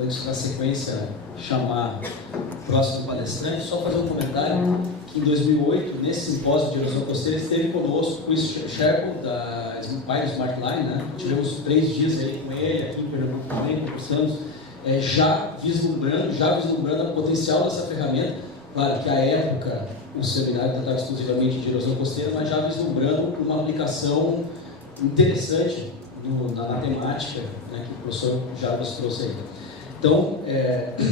antes na sequência chamar o próximo palestrante, só fazer um comentário que em 2008, nesse simpósio de erosão costeira, esteve conosco o Chris Sherco, pai do Smartline, né? Tivemos 3 dias aí com ele, aqui em Pernambuco também, conversamos, já vislumbrando o potencial dessa ferramenta. Claro que à época o seminário tratava exclusivamente de erosão costeira, mas já vislumbrando uma aplicação interessante na temática, né, que o professor já nos trouxe aí. Então,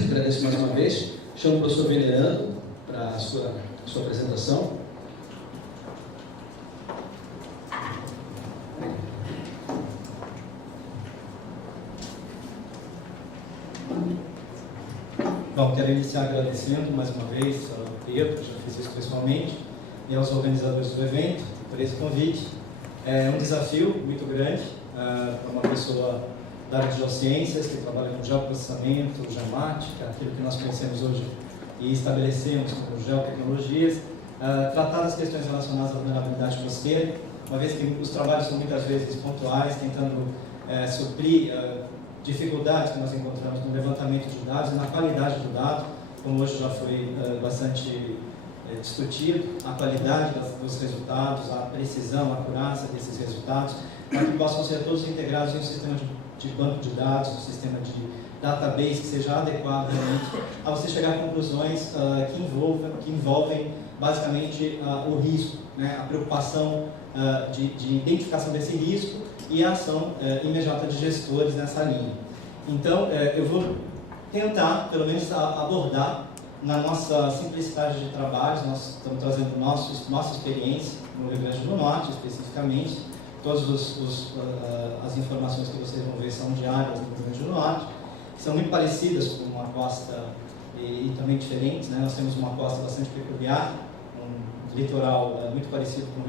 agradeço mais uma vez, chamo o professor Venerando para a sua apresentação. Bom, quero iniciar agradecendo mais uma vez ao Pedro, já fiz isso pessoalmente, e aos organizadores do evento por esse convite. É um desafio muito grande para uma pessoa da área de geociências, que trabalha com geoprocessamento, geomática, aquilo que nós conhecemos hoje e estabelecemos como geotecnologias, tratar das questões relacionadas à vulnerabilidade costeira, uma vez que os trabalhos são muitas vezes pontuais, tentando suprir dificuldades que nós encontramos no levantamento de dados e na qualidade do dado, como hoje já foi bastante discutido, a qualidade dos resultados, a precisão, a acurácia desses resultados, para que possam ser todos integrados em um sistema de banco de dados, um sistema de database que seja adequado realmente a você chegar a conclusões que envolvem basicamente o risco, né, a preocupação de identificação desse risco e a ação imediata de gestores nessa linha. Então, eu vou tentar, pelo menos, abordar na nossa simplicidade de trabalhos. Nós estamos trazendo nossa experiência no Rio Grande do Norte, especificamente. Todas as informações que vocês vão ver são diárias no Rio Grande do Norte, que são muito parecidas com uma costa e também diferentes, né? Nós temos uma costa bastante peculiar, um litoral muito parecido com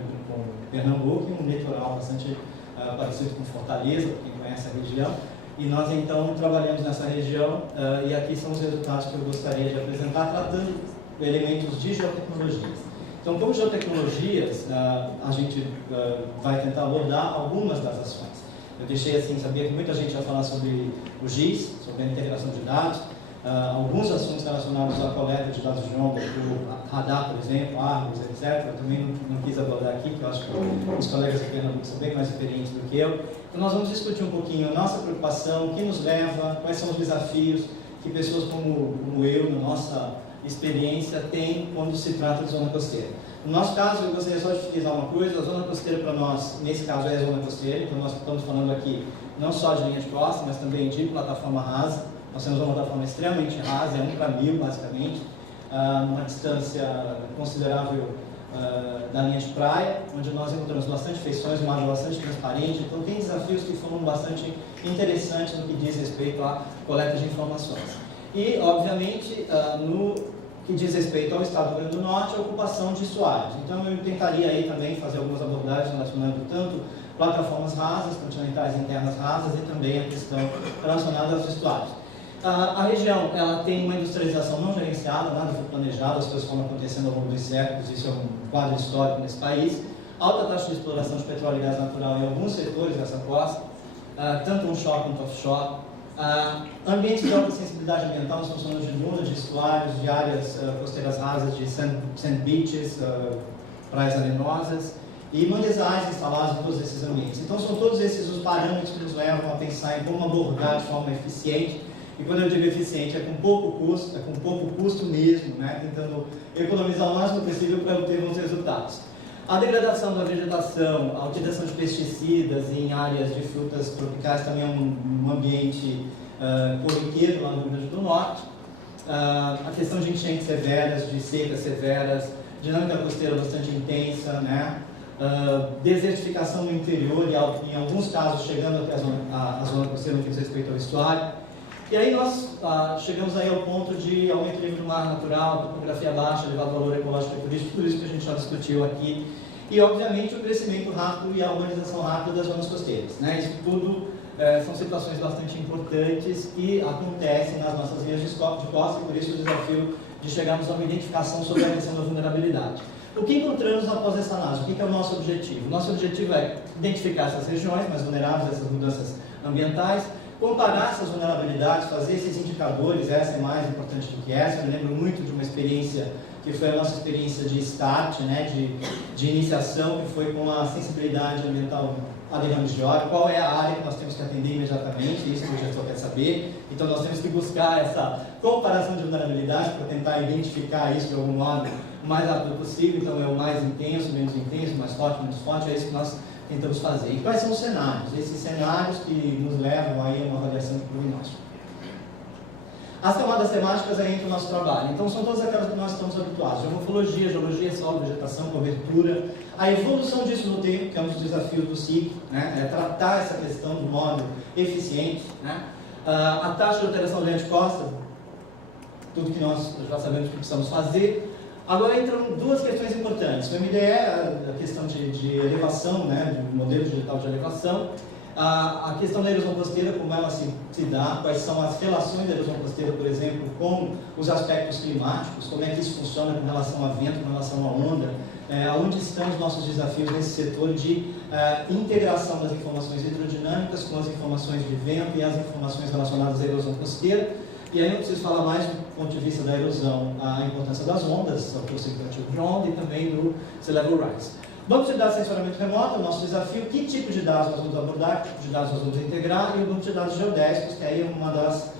Pernambuco e um litoral bastante parecido com Fortaleza, para quem conhece a região. E nós então trabalhamos nessa região e aqui são os resultados que eu gostaria de apresentar, tratando de elementos de geotecnologias. Então, como geotecnologias, a gente vai tentar abordar algumas das ações. Eu deixei assim, sabia que muita gente vai falar sobre o GIS, sobre a integração de dados, alguns assuntos relacionados à coleta de dados de onda, o radar, por exemplo, Argos, etc. Eu também não quis abordar aqui, porque eu acho que os colegas aqui são bem mais experientes do que eu. Então, nós vamos discutir um pouquinho a nossa preocupação, o que nos leva, quais são os desafios que pessoas como eu, na nossa experiência, têm quando se trata de zona costeira. No nosso caso, eu gostaria só de frisar uma coisa: a zona costeira para nós, nesse caso, é a zona costeira, então nós estamos falando aqui não só de linha de costa, mas também de plataforma rasa. Nós temos uma plataforma extremamente rasa, é 1 para 1000 basicamente, uma distância considerável da linha de praia, onde nós encontramos bastante feições, uma água bastante transparente. Então tem desafios que foram bastante interessantes no que diz respeito à coleta de informações. E, obviamente, no que diz respeito ao estado do Rio Grande do Norte, a ocupação de estuários. Então eu tentaria aí também fazer algumas abordagens relacionando tanto plataformas rasas, continentais internas rasas, e também a questão relacionada aos estuários. A região, ela tem uma industrialização não gerenciada, nada foi planejado, as coisas foram acontecendo ao longo dos séculos, isso é um quadro histórico nesse país. Alta taxa de exploração de petróleo e gás natural em alguns setores dessa costa, tanto onshore quanto offshore. Ambientes de alta sensibilidade ambiental, nós estamos falando de dunas, de estuários, de áreas costeiras rasas, de sand beaches, praias arenosas, e manguezais instalados em todos esses ambientes. Então são todos esses os parâmetros que nos levam a pensar em como abordar de forma eficiente. E quando eu digo eficiente, é com pouco custo mesmo, né? Tentando economizar o máximo possível para obter bons resultados. A degradação da vegetação, a utilização de pesticidas em áreas de frutas tropicais também é um ambiente corriqueiro lá no Rio Grande do Norte. A questão de enchentes severas, de secas severas, dinâmica costeira bastante intensa, né? Desertificação no interior e em alguns casos chegando até a zona costeira no que diz respeito ao estuário. E aí nós chegamos aí ao ponto de aumento do nível do mar natural, topografia baixa, elevado valor ecológico e turístico, tudo isso que a gente já discutiu aqui. E, obviamente, o crescimento rápido e a urbanização rápida das zonas costeiras, né? Isso tudo são situações bastante importantes que acontecem nas nossas linhas de costa, e por isso o desafio de chegarmos a uma identificação sobre a questão da vulnerabilidade. O que encontramos após essa análise? O que é o nosso objetivo? O nosso objetivo é identificar essas regiões mais vulneráveis, essas mudanças ambientais, comparar essas vulnerabilidades, fazer esses indicadores, essa é mais importante do que essa. Eu me lembro muito de uma experiência que foi a nossa experiência de start, né, de iniciação, que foi com a sensibilidade ambiental a derrames de óleo. Qual é a área que nós temos que atender imediatamente? Isso que o gestor quer saber. Então nós temos que buscar essa comparação de vulnerabilidade para tentar identificar isso de algum modo o mais rápido possível. Então é o mais intenso, menos intenso, mais forte, menos forte, é isso que nós tentamos fazer. E quais são os cenários? Esses cenários que nos levam aí a uma avaliação de prognóstico. As camadas temáticas aí entra o nosso trabalho. Então são todas aquelas que nós estamos habituados. Geomorfologia, geologia, solo, vegetação, cobertura. A evolução disso no tempo, que é um dos desafios do SIC, né? É tratar essa questão de modo eficiente, né? A taxa de alteração do lente de costa, tudo que nós já sabemos que precisamos fazer. Agora entram duas questões importantes. O MDE, a questão de elevação, né? De modelo digital de elevação. A questão da erosão costeira, como ela se dá, quais são as relações da erosão costeira, por exemplo, com os aspectos climáticos, como é que isso funciona com relação a vento, com relação a onda, onde estão os nossos desafios nesse setor de integração das informações hidrodinâmicas com as informações de vento e as informações relacionadas à erosão costeira. E aí eu preciso falar mais do ponto de vista da erosão, a importância das ondas, o significativo de onda e também do sea level rise. Banco de dados de sensoramento remoto, o nosso desafio, que tipo de dados nós vamos abordar, que tipo de dados nós vamos integrar, e o banco de dados geodésicos, que aí é uma das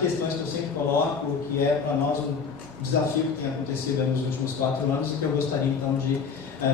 questões que eu sempre coloco, que é para nós um desafio que tem acontecido nos últimos 4 anos e que eu gostaria então de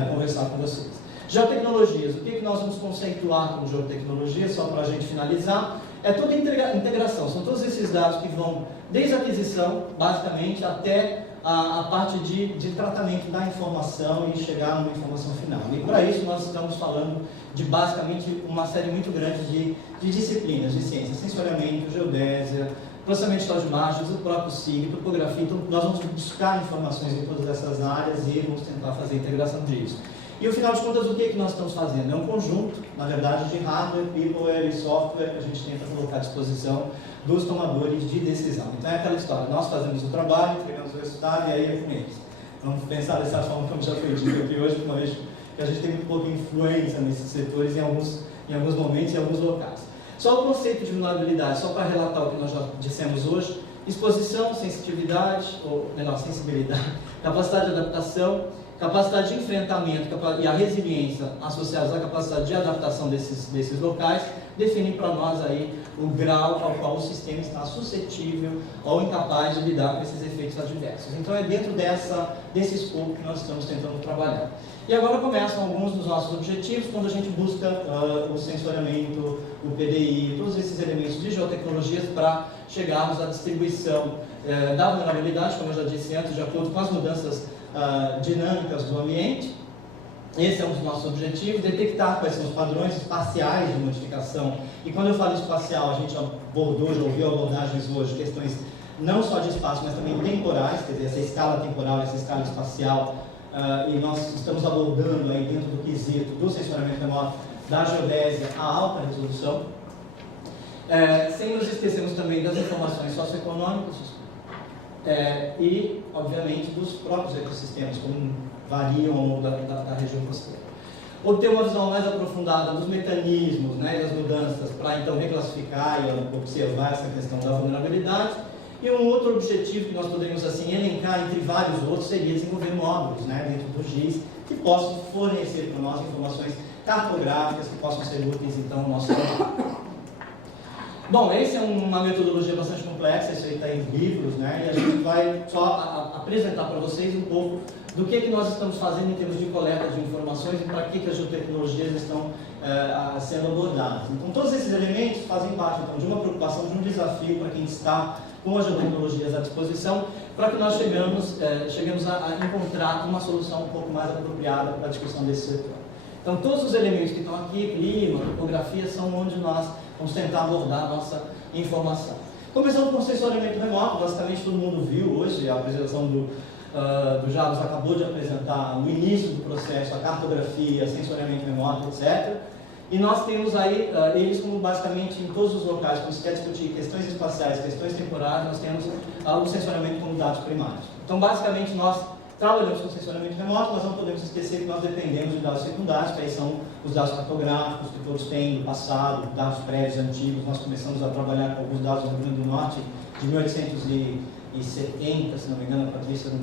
conversar com vocês. Geotecnologias, o que nós vamos conceituar como geotecnologia, só para a gente finalizar, é toda integração, são todos esses dados que vão desde a aquisição, basicamente, até a parte de tratamento da informação e chegar numa informação final. E para isso nós estamos falando de basicamente uma série muito grande de disciplinas, de ciências, sensoriamento, geodésia, processamento de estado de imagens, o próprio SIG, topografia. Então nós vamos buscar informações em todas essas áreas e vamos tentar fazer a integração disso. E, no final de contas, o que nós estamos fazendo? É um conjunto, na verdade, de hardware, peopleware e software que a gente tenta colocar à disposição dos tomadores de decisão. Então, é aquela história, nós fazemos o trabalho, entregamos o resultado e aí é com eles. Vamos pensar dessa forma, como já foi dito aqui hoje, uma vez que a gente tem muito pouca influência nesses setores em alguns momentos e em alguns locais. Só o conceito de vulnerabilidade, só para relatar o que nós já dissemos hoje: exposição, sensitividade, ou melhor, sensibilidade, capacidade de adaptação, capacidade de enfrentamento e a resiliência associadas à capacidade de adaptação desses locais, definem para nós aí o grau ao qual o sistema está suscetível ou incapaz de lidar com esses efeitos adversos. Então é dentro desse escopo que nós estamos tentando trabalhar. E agora começam alguns dos nossos objetivos, quando a gente busca o sensoriamento, o PDI, todos esses elementos de geotecnologias para chegarmos à distribuição da vulnerabilidade, como eu já disse antes, de acordo com as mudanças dinâmicas do ambiente. Esse é um dos nossos objetivos: detectar quais são os padrões espaciais de modificação. E quando eu falo espacial, a gente abordou, já ouviu abordagens hoje, questões não só de espaço, mas também temporais, quer dizer, essa escala temporal, essa escala espacial, e nós estamos abordando aí dentro do quesito do sensoramento remoto, da geodésia, a alta resolução, sem nos esquecermos também das informações socioeconômicas, e, obviamente, dos próprios ecossistemas, como variam ao longo da região costeira. Obter uma visão mais aprofundada dos mecanismos, né, e das mudanças, para então reclassificar e observar essa questão da vulnerabilidade. E um outro objetivo que nós poderíamos assim elencar entre vários outros seria desenvolver módulos, né, dentro do GIS, que possam fornecer para nós informações cartográficas que possam ser úteis então no nosso trabalho. Bom, essa é uma metodologia bastante complexa, isso aí está em livros, né? E a gente vai só apresentar para vocês um pouco do que nós estamos fazendo em termos de coleta de informações e para que as geotecnologias estão sendo abordadas. Então, todos esses elementos fazem parte então, de uma preocupação, de um desafio para quem está com as geotecnologias à disposição, para que nós cheguemos a encontrar uma solução um pouco mais apropriada para a discussão desse setor. Então, todos os elementos que estão aqui, clima, topografia, são onde nós vamos tentar abordar a nossa informação. Começando com o sensoriamento remoto, basicamente todo mundo viu hoje a apresentação do Jarbas, acabou de apresentar o início do processo, a cartografia, sensoriamento remoto, etc. E nós temos aí eles como basicamente em todos os locais, quando se quer discutir questões espaciais, questões temporais, nós temos o sensoriamento como dados primários. Então, basicamente, nós Trabalhamos com sensoramento remoto, mas não podemos esquecer que nós dependemos de dados secundários, que aí são os dados cartográficos que todos têm do passado, dados prévios, antigos. Nós começamos a trabalhar com alguns dados do Rio Grande do Norte de 1870, se não me engano, a Patrícia não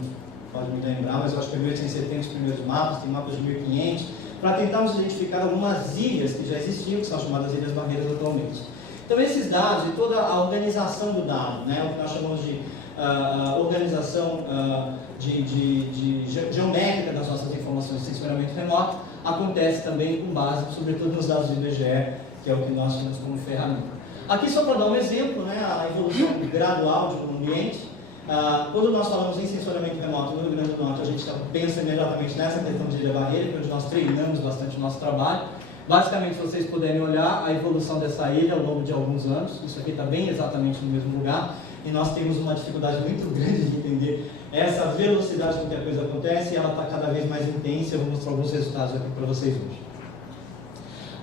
pode me lembrar, mas eu acho que é 1870 os primeiros mapas, tem mapas de 1500, para tentarmos identificar algumas ilhas que já existiam, que são chamadas Ilhas Barreiras atualmente. Então esses dados e toda a organização do dado, né, o que nós chamamos de organização geométrica das nossas informações de sensoramento remoto, acontece também com base, sobretudo nos dados do IBGE, que é o que nós temos como ferramenta. Aqui só para dar um exemplo, né, a evolução gradual de um ambiente. Quando nós falamos em sensoramento remoto no Rio Grande do Norte, a gente pensa imediatamente nessa questão de ilha barreira, que é onde nós treinamos bastante o nosso trabalho. Basicamente, se vocês puderem olhar a evolução dessa ilha ao longo de alguns anos, isso aqui está bem exatamente no mesmo lugar, e nós temos uma dificuldade muito grande de entender essa velocidade com que a coisa acontece, e ela está cada vez mais intensa. Eu vou mostrar alguns resultados aqui para vocês hoje.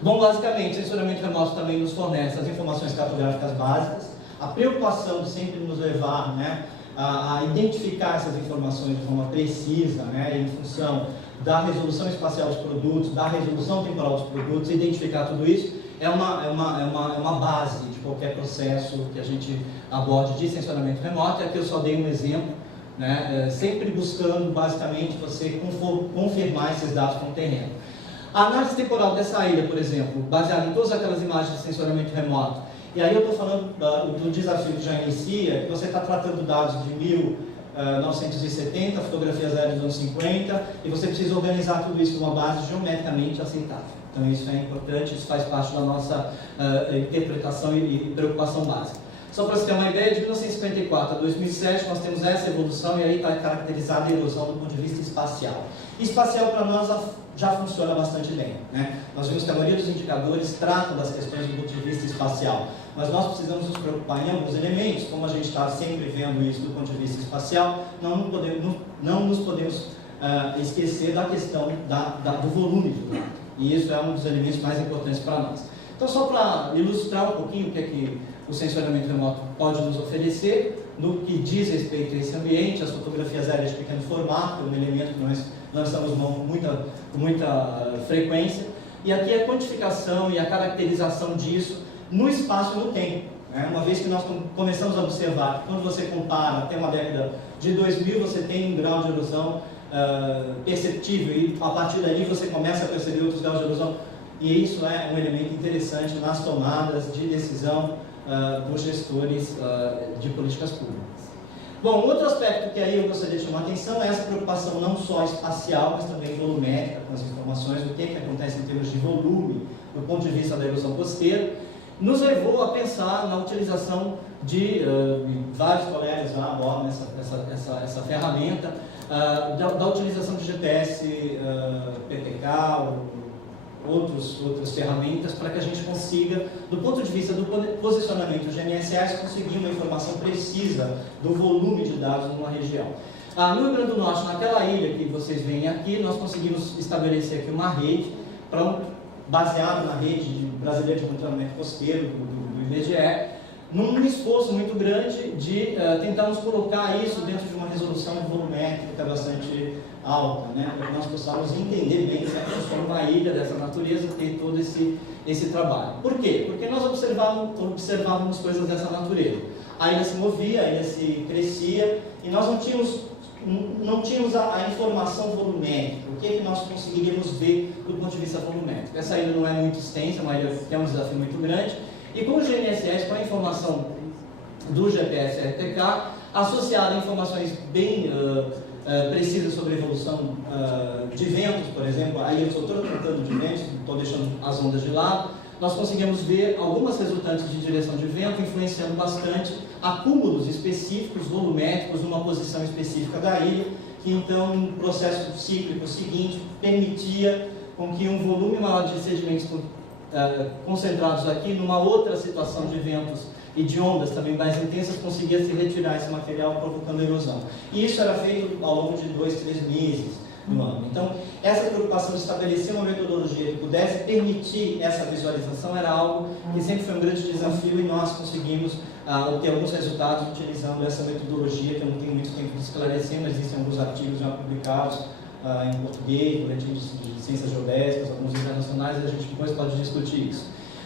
Bom, basicamente, o sensoramento remoto também nos fornece as informações cartográficas básicas, a preocupação de sempre nos levar, né, a identificar essas informações de forma precisa, né, em função da resolução espacial dos produtos, da resolução temporal dos produtos, identificar tudo isso é uma base de qualquer processo que a gente aborde de sensoramento remoto. E aqui eu só dei um exemplo, né, sempre buscando basicamente você confirmar esses dados com o terreno. A análise temporal dessa ilha, por exemplo, baseada em todas aquelas imagens de sensoramento remoto, e aí eu estou falando do desafio que já inicia, que você está tratando dados de 1970, fotografias aéreas dos anos 50, e você precisa organizar tudo isso numa base geometricamente aceitável. Então isso é importante, isso faz parte da nossa interpretação e preocupação básica. Só para você ter uma ideia, de 1954 a 2007 nós temos essa evolução, e aí está caracterizada a erosão do ponto de vista espacial. Espacial para nós já funciona bastante bem, né? Nós vimos que a maioria dos indicadores tratam das questões do ponto de vista espacial, mas nós precisamos nos preocupar em alguns elementos. Como a gente está sempre vendo isso do ponto de vista espacial, não nos podemos esquecer da questão do volume do dado, e isso é um dos elementos mais importantes para nós. Então, só para ilustrar um pouquinho o que é que o sensoramento remoto pode nos oferecer no que diz respeito a esse ambiente, as fotografias aéreas de pequeno formato, um elemento que nós lançamos com muita frequência, e aqui a quantificação e a caracterização disso no espaço e no tempo, né? Uma vez que nós começamos a observar, quando você compara até uma década de 2000, você tem um grau de erosão perceptível, e a partir dali você começa a perceber outros graus de erosão, e isso é um elemento interessante nas tomadas de decisão dos gestores de políticas públicas. Bom, outro aspecto que aí eu gostaria de chamar a atenção é essa preocupação não só espacial, mas também volumétrica, com as informações do que acontece em termos de volume, do ponto de vista da erosão costeira. Nos levou a pensar na utilização de vários colegas lá abordam essa ferramenta, da utilização de GPS, PTK, outras ferramentas, para que a gente consiga, do ponto de vista do posicionamento do GNSS, conseguir uma informação precisa do volume de dados numa região. No Rio Grande do Norte, naquela ilha que vocês veem aqui, nós conseguimos estabelecer aqui uma rede, baseada na rede brasileira de monitoramento costeiro do IBGE, num esforço muito grande de tentarmos colocar isso dentro de uma resolução volumétrica bastante alta, né, para que nós possamos entender bem se funciona uma ilha dessa natureza, ter todo esse trabalho. Por quê? Porque nós observávamos coisas dessa natureza. A ilha se movia, a ilha se crescia, e nós não tínhamos a informação volumétrica. O que é que nós conseguiríamos ver do ponto de vista volumétrico? Essa ilha não é muito extensa, uma ilha que é um desafio muito grande, e com o GNSS, com a informação do GPS RTK, associada a informações bem precisas sobre a evolução de ventos, por exemplo, aí eu estou tratando de ventos, estou deixando as ondas de lado, nós conseguimos ver algumas resultantes de direção de vento influenciando bastante acúmulos específicos, volumétricos, numa posição específica da ilha, que então, no processo cíclico seguinte, permitia com que um volume maior de sedimentos concentrados aqui, numa outra situação de ventos e de ondas também mais intensas, conseguia se retirar esse material provocando erosão. E isso era feito ao longo de 2, 3 meses. no ano. Então, essa preocupação de estabelecer uma metodologia que pudesse permitir essa visualização era algo que sempre foi um grande desafio e nós conseguimos obter alguns resultados utilizando essa metodologia, que eu não tenho muito tempo de esclarecer, mas existem alguns artigos já publicados em português, boletim de ciências geodésicas, alguns internacionais, e a gente depois pode discutir isso.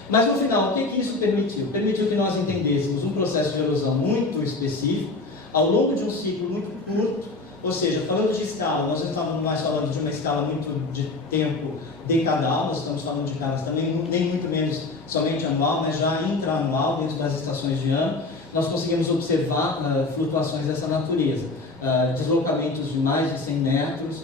Mas no final, o que isso permitiu? Permitiu que nós entendêssemos um processo de erosão muito específico, ao longo de um ciclo muito curto, ou seja, falando de escala, nós não estamos mais falando de uma escala muito de tempo decadal, nós estamos falando de caras também nem muito menos somente anual, mas já intra-anual, dentro das estações de ano, nós conseguimos observar flutuações dessa natureza, deslocamentos de mais de 100 metros,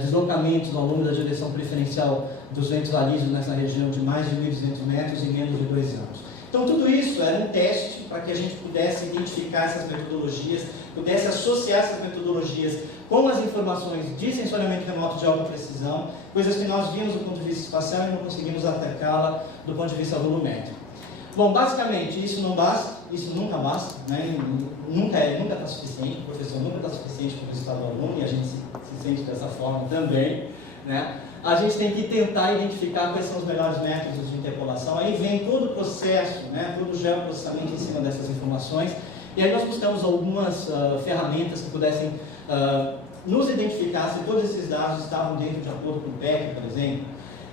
deslocamentos ao longo da direção preferencial dos ventos alísios nessa região de mais de 1.200 metros em menos de 2 anos. Então, tudo isso era um teste para que a gente pudesse identificar essas metodologias, pudesse associar essas metodologias com as informações de sensoriamento remoto de alta precisão, coisas que nós vimos do ponto de vista espacial e não conseguimos atacá-la do ponto de vista volumétrico. Bom, basicamente, isso não basta, isso nunca basta, né? Nunca está suficiente, o professor nunca está suficiente para o resultado do aluno, e a gente se sente dessa forma também, né? A gente tem que tentar identificar quais são os melhores métodos de interpolação, aí vem todo o processo, né? Todo o geoprocessamento em cima dessas informações, e aí nós buscamos algumas ferramentas que pudessem nos identificar se todos esses dados estavam dentro de acordo com o PEC, por exemplo.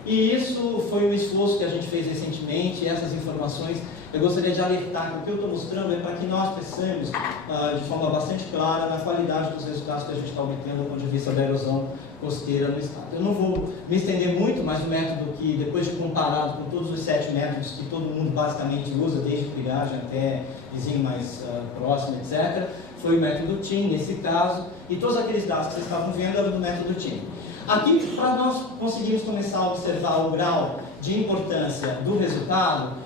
E isso foi um esforço que a gente fez recentemente, essas informações eu gostaria de alertar que o que eu estou mostrando é para que nós pensemos de forma bastante clara na qualidade dos resultados que a gente está obtendo do ponto de vista da erosão costeira no estado. Eu não vou me estender muito, mas o método que, depois de comparado com todos os 7 métodos que todo mundo basicamente usa, desde triagem até vizinho mais próximo, etc., foi o método TIM, nesse caso, e todos aqueles dados que vocês estavam vendo eram do método TIM. Aqui, para nós conseguirmos começar a observar o grau de importância do resultado,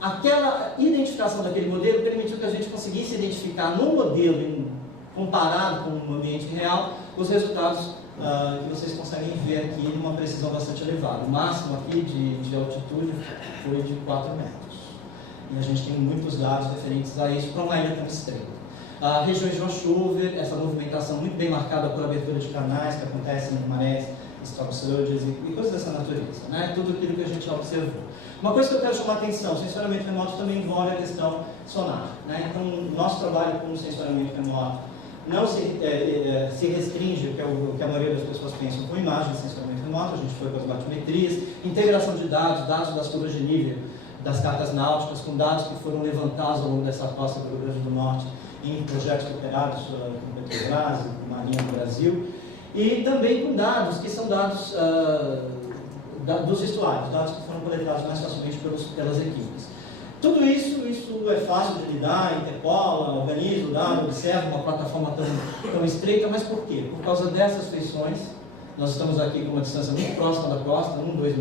aquela identificação daquele modelo permitiu que a gente conseguisse identificar no modelo, comparado com o ambiente real, os resultados que vocês conseguem ver aqui numa precisão bastante elevada. O máximo aqui de altitude foi de 4 metros. E a gente tem muitos dados referentes a isso para uma ilha tão estreita. Regiões de Vancouver, essa movimentação muito bem marcada por abertura de canais que acontecem em marés, storm surges e coisas dessa natureza, né? Tudo aquilo que a gente já observou. Uma coisa que eu quero chamar a atenção, o sensoriamento remoto também envolve a questão sonar, né? Então, o nosso trabalho com o sensoriamento remoto não se restringe, o que a maioria das pessoas pensam, com imagens de sensoriamento remoto. A gente foi com as batimetrias, integração de dados das curvas de nível das cartas náuticas, com dados que foram levantados ao longo dessa costa do Rio Grande do Norte em projetos operados com Petrobras e com Marinha do Brasil, e também com dados que são dados dos estuários, dados que foram coletados mais facilmente pelas equipes. Tudo isso é fácil de lidar, interpola, organiza o dado, observa uma plataforma tão estreita, mas por quê? Por causa dessas feições. Nós estamos aqui com uma distância muito próxima da costa, 2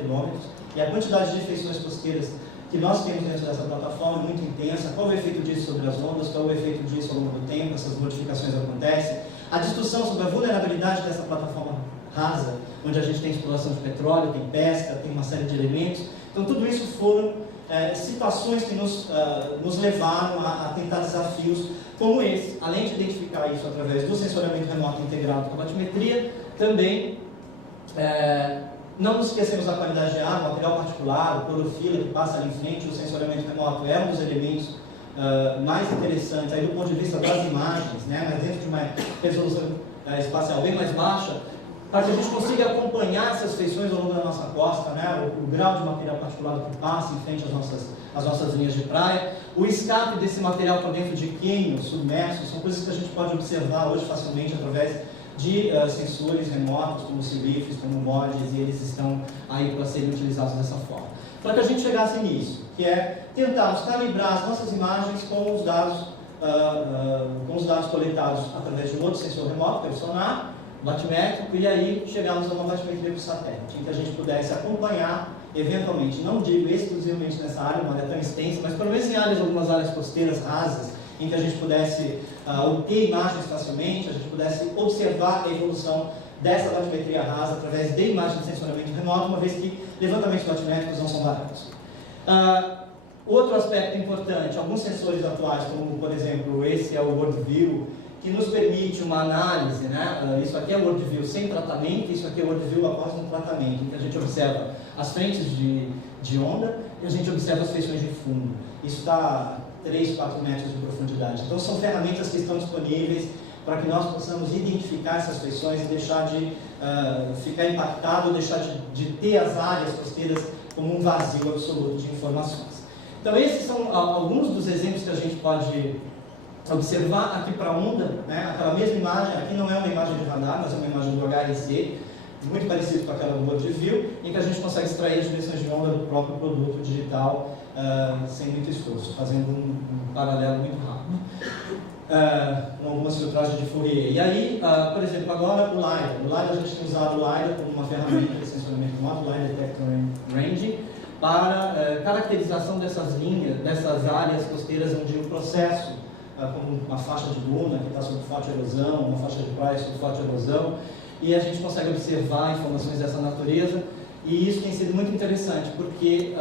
quilômetros, e a quantidade de feições costeiras que nós temos dentro dessa plataforma é muito intensa. Qual é o efeito disso sobre as ondas? Qual é o efeito disso ao longo do tempo? Essas modificações acontecem. A discussão sobre a vulnerabilidade dessa plataforma rasa, onde a gente tem exploração de petróleo, tem pesca, tem uma série de elementos. Então, tudo isso foram situações que nos levaram a tentar desafios como esse. Além de identificar isso através do sensoriamento remoto integrado com a batimetria, também não nos esquecemos da qualidade de água, material particular, o clorofila que passa ali em frente. O sensoriamento remoto é um dos elementos mais interessantes aí do ponto de vista das imagens, né? Mas dentro de uma resolução espacial bem mais baixa, para que a gente consiga acompanhar essas feições ao longo da nossa costa, né? O grau de material particulado que passa em frente às nossas linhas de praia, o escape desse material para dentro de cânions submersos, são coisas que a gente pode observar hoje facilmente através de sensores remotos, como CIRIFs, como mods, e eles estão aí para serem utilizados dessa forma. Para que a gente chegasse nisso, que é tentarmos calibrar as nossas imagens com os dados coletados através de um outro sensor remoto, que é o sonar, batimétrico, e aí chegamos a uma batimetria por satélite, em que a gente pudesse acompanhar, eventualmente, não digo exclusivamente nessa área, uma área tão extensa, mas pelo menos em algumas áreas costeiras rasas, em que a gente pudesse obter imagens facilmente, a gente pudesse observar a evolução dessa batimetria rasa através de imagens de sensoramento remoto, uma vez que levantamentos batimétricos não são baratos. Outro aspecto importante, alguns sensores atuais, como por exemplo esse é o WorldView, que nos permite uma análise, né? Isso aqui é World View sem tratamento, isso aqui é World View após um tratamento, em que a gente observa as frentes de onda e a gente observa as feições de fundo. Isso está a 3, 4 metros de profundidade. Então são ferramentas que estão disponíveis para que nós possamos identificar essas feições e deixar de ficar impactado, deixar de ter as áreas costeiras como um vazio absoluto de informações. Então esses são alguns dos exemplos que a gente pode observar aqui para a onda, né? Aquela mesma imagem, aqui não é uma imagem de radar, mas é uma imagem do HRC, muito parecido com aquela do World View, em que a gente consegue extrair as dimensões de onda do próprio produto digital sem muito esforço, fazendo um paralelo muito rápido, com algumas filtragens de Fourier. E aí, por exemplo, agora o LiDAR. O LiDAR, a gente tem usado o LiDAR como uma ferramenta de sensoramento remoto, LiDAR Detector Ranging, para caracterização dessas linhas, dessas áreas costeiras onde o processo, como uma faixa de duna que está sob forte erosão, uma faixa de praia sob forte erosão, e a gente consegue observar informações dessa natureza, e isso tem sido muito interessante, porque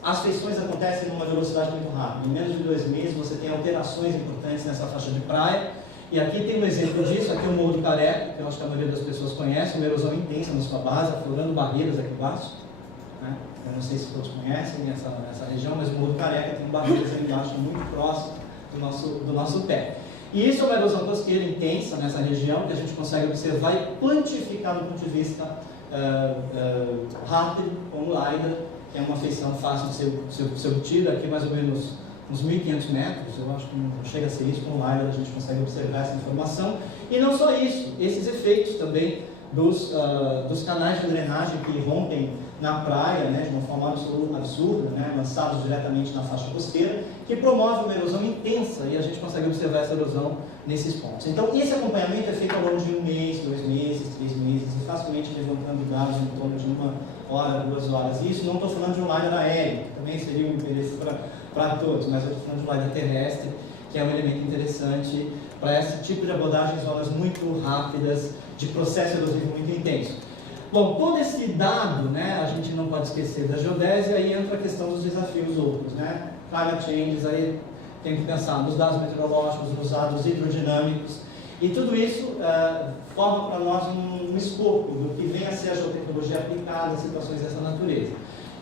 as feições acontecem numa velocidade muito rápida. Em menos de 2 meses você tem alterações importantes nessa faixa de praia, e aqui tem um exemplo disso, aqui é o Morro do Careca, que eu acho que a maioria das pessoas conhece, uma erosão intensa na sua base, aflorando barreiras aqui embaixo, né? Eu não sei se todos conhecem essa região, mas o Morro do Careca tem barreiras aí embaixo muito próximo do nosso pé. E isso é uma erosão costeira intensa nessa região, que a gente consegue observar e quantificar do ponto de vista rápido com o LiDAR, que é uma feição fácil de ser obtida, aqui mais ou menos uns 1.500 metros, eu acho que não chega a ser isso, com o LiDAR a gente consegue observar essa informação. E não só isso, esses efeitos também dos canais de drenagem que rompem na praia, né, de uma forma absurda, né, lançados diretamente na faixa costeira, que promove uma erosão intensa e a gente consegue observar essa erosão nesses pontos. Então, esse acompanhamento é feito ao longo de 1 mês, 2 meses, 3 meses, e facilmente levantando dados em torno de 1 hora, 2 horas. E isso não estou falando de um LiDAR aéreo, que também seria um interesse para todos, mas eu estou falando de um LiDAR terrestre, que é um elemento interessante para esse tipo de abordagem em zonas muito rápidas, de processo erosivo muito intenso. Bom, todo esse dado, né, a gente não pode esquecer da geodésia, aí entra a questão dos desafios outros, né? Climate changes, aí tem que pensar nos dados meteorológicos, nos dados hidrodinâmicos, e tudo isso forma para nós um escopo do que vem a ser a geotecnologia aplicada em situações dessa natureza.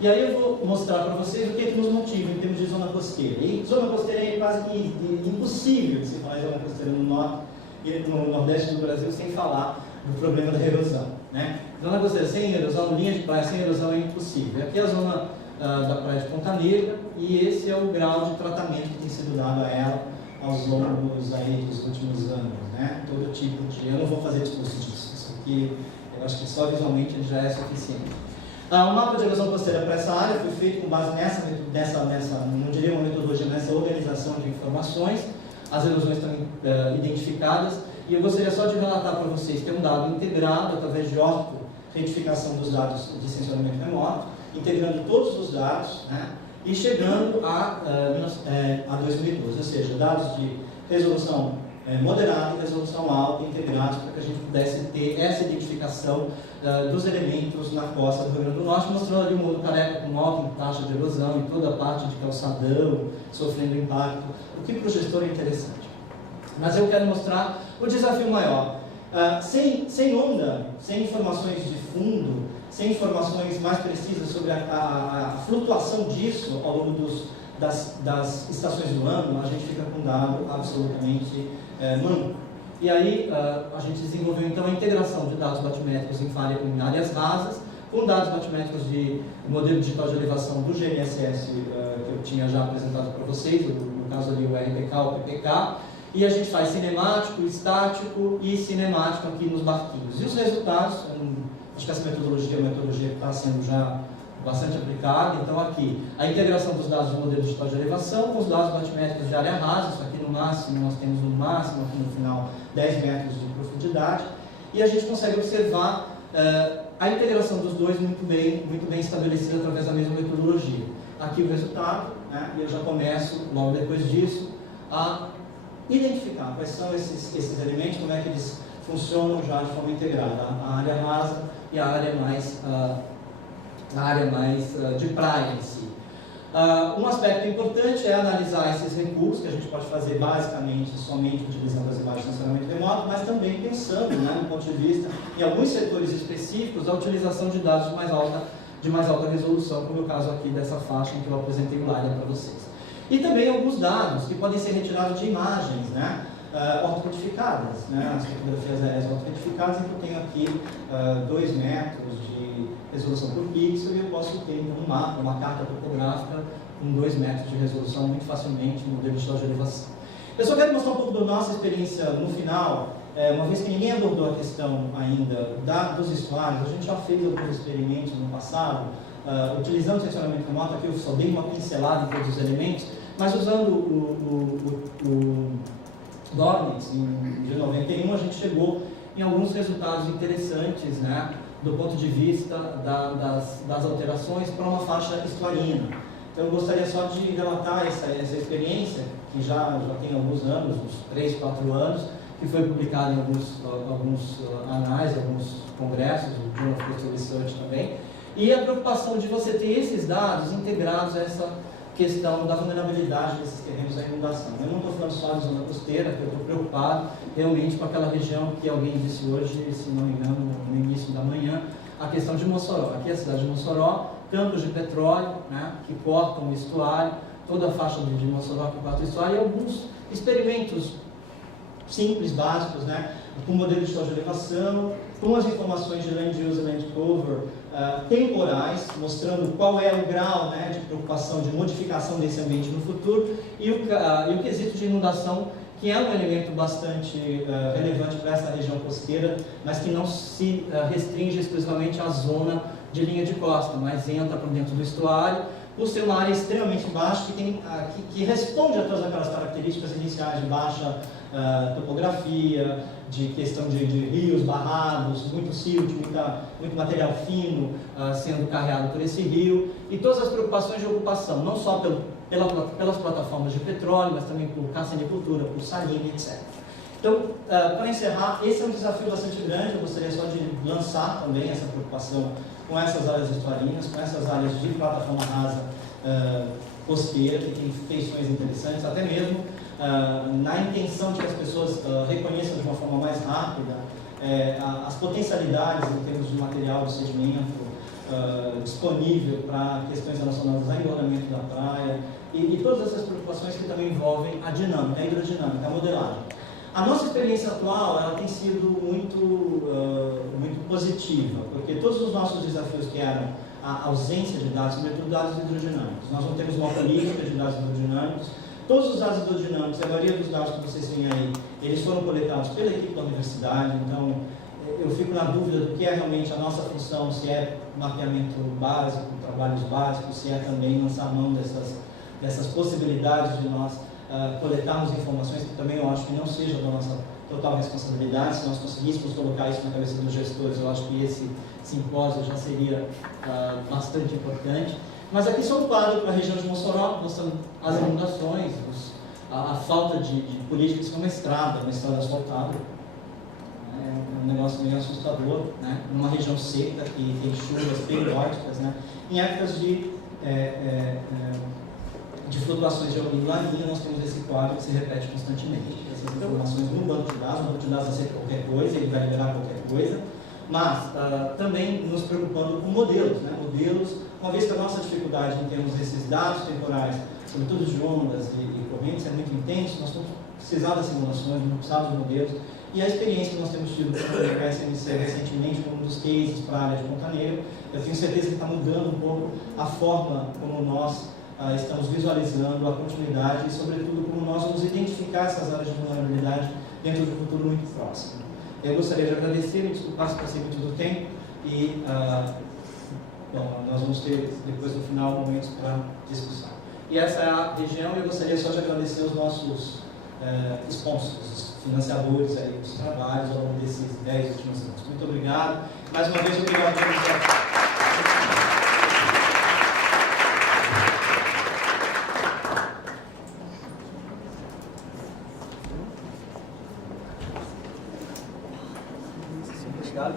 E aí eu vou mostrar para vocês o que nos motiva em termos de zona costeira. E zona costeira é quase que impossível de se falar de zona costeira no norte e no nordeste do Brasil sem falar do problema da erosão, né? Zona costeira sem erosão, linha de praia sem erosão é impossível. Aqui é a zona da praia de Ponta Negra e esse é o grau de tratamento que tem sido dado a ela aos longos aí dos últimos anos, né? Todo tipo de... Eu não vou fazer discurso disso, isso aqui eu acho que só visualmente já é suficiente. O mapa de erosão costeira para essa área foi feito com base nessa não diria uma metodologia, nessa organização de informações. As erosões estão identificadas e eu gostaria só de relatar para vocês que é um dado integrado através de retificação dos dados de sensoramento remoto, integrando todos os dados, né, e chegando a 2012, ou seja, dados de resolução moderada e resolução alta integrados para que a gente pudesse ter essa identificação dos elementos na costa do Rio Grande do Norte, mostrando ali o Morro do Careca com alta taxa de erosão e toda a parte de calçadão sofrendo impacto, o que para o gestor é interessante. Mas eu quero mostrar o desafio maior. Sem onda, sem informações de fundo, sem informações mais precisas sobre a flutuação disso ao longo das estações do ano, a gente fica com um dado absolutamente manco. E aí a gente desenvolveu então a integração de dados batimétricos em áreas rasas, com dados batimétricos de modelo digital de elevação do GNSS que eu tinha já apresentado para vocês, no caso ali o RPK, o PPK, e a gente faz cinemático, estático e cinemático aqui nos barquinhos. E os resultados, acho que essa metodologia é uma metodologia que está sendo já bastante aplicada. Então aqui, a integração dos dados do modelo digital de elevação com os dados batimétricos de área rasa. Isso aqui no máximo, nós temos no máximo, aqui no final, 10 metros de profundidade. E a gente consegue observar a integração dos dois muito bem estabelecida através da mesma metodologia. Aqui o resultado, né, e eu já começo, logo depois disso, a identificar quais são esses elementos, como é que eles funcionam já de forma integrada, a área rasa e a área mais de praia em si. Um aspecto importante é analisar esses recursos, que a gente pode fazer basicamente somente utilizando as imagens de sensoramento remoto, mas também pensando, né, do ponto de vista, em alguns setores específicos, a utilização de dados de mais alta resolução, como é o caso aqui dessa faixa em que eu apresentei o LiDAR para vocês. E também alguns dados que podem ser retirados de imagens, né, ortocodificadas, né, as fotografias aéreas ortocodificadas, em que eu tenho aqui 2 metros de resolução por pixel e eu posso ter então, um mapa, uma carta topográfica com 2 metros de resolução muito facilmente no modelo digital de elevação. Eu só quero mostrar um pouco da nossa experiência no final, uma vez que ninguém abordou a questão ainda dos estuários. A gente já fez alguns experimentos no passado, utilizando o sensoramento remoto. Aqui eu só dei uma pincelada em todos os elementos, mas usando o Dornitz, em 91, a gente chegou em alguns resultados interessantes, né, do ponto de vista das alterações para uma faixa estuarina. Então, eu gostaria só de relatar essa experiência, que já tem alguns anos, uns 3, 4 anos, que foi publicada em alguns anais, alguns congressos, o Journal of Coastal Research também, e a preocupação de você ter esses dados integrados a essa questão da vulnerabilidade desses terrenos à inundação. Eu não estou falando só de zona costeira, que eu estou preocupado realmente com aquela região que alguém disse hoje, se não me engano, no início da manhã, a questão de Mossoró. Aqui é a cidade de Mossoró, campos de petróleo, né, que cortam o estuário, toda a faixa de Mossoró que corta o estuário, e alguns experimentos simples, básicos, né, com modelo de digital de elevação, com as informações de land use e land cover temporais, mostrando qual é o grau, né, de preocupação, de modificação desse ambiente no futuro, e o quesito de inundação, que é um elemento bastante relevante para essa região costeira, mas que não se restringe exclusivamente à zona de linha de costa, mas entra para dentro do estuário, por ser uma área extremamente baixa, que responde a todas aquelas características iniciais de baixa topografia, de questão de rios barrados, muito silt, muito material fino sendo carregado por esse rio, e todas as preocupações de ocupação, não só pelas plataformas de petróleo, mas também por cassinicultura, por salina, etc. Então, para encerrar, esse é um desafio bastante grande. Eu gostaria só de lançar também essa preocupação com essas áreas estuarinas, com essas áreas de plataforma rasa costeira, que tem feições interessantes, até mesmo na intenção de que as pessoas reconheçam de uma forma mais rápida as potencialidades em termos de material de sedimento disponível para questões relacionadas ao engordamento da praia e todas essas preocupações que também envolvem a dinâmica, a hidrodinâmica, a modelagem. A nossa experiência atual ela tem sido muito positiva, porque todos os nossos desafios que eram a ausência de dados, sobretudo dados hidrodinâmicos, nós não temos uma política de dados hidrodinâmicos. Todos os dados hidrodinâmicos, a maioria dos dados que vocês têm aí, eles foram coletados pela equipe da universidade, então eu fico na dúvida do que é realmente a nossa função, se é mapeamento básico, trabalhos básicos, se é também lançar mão dessas possibilidades de nós coletarmos informações, que também eu acho que não seja da nossa total responsabilidade. Se nós conseguíssemos colocar isso na cabeça dos gestores, eu acho que esse simpósio já seria bastante importante. Mas aqui só um quadro para a região de Mossoró, mostrando as inundações, a falta de políticas como a estrada asfaltada. É um negócio meio assustador, né? Numa região seca, que tem chuvas periódicas, né? Em épocas de flutuações de laninha, nós temos esse quadro que se repete constantemente. Essas informações no banco de dados, o banco de dados aceita qualquer coisa, ele vai liberar qualquer coisa, mas também nos preocupando com modelos, né? Modelos, uma vez que a nossa dificuldade em termos desses dados temporais, sobretudo de ondas e correntes, é muito intenso, nós vamos precisar das simulações, vamos precisar dos modelos, e a experiência que nós temos tido com o SMC recentemente, como um dos cases para a área de Ponta Negra, eu tenho certeza que está mudando um pouco a forma como nós estamos visualizando a continuidade e, sobretudo, como nós vamos identificar essas áreas de vulnerabilidade dentro de um futuro muito próximo. Eu gostaria de agradecer, me desculpar se passei muito do tempo e nós vamos ter, depois no final, momentos para discussão. E essa é a região, e eu gostaria só de agradecer os nossos sponsors, os financiadores aí dos trabalhos ao longo desses 10 últimos anos. Muito obrigado. Mais uma vez, obrigado por nos Obrigado.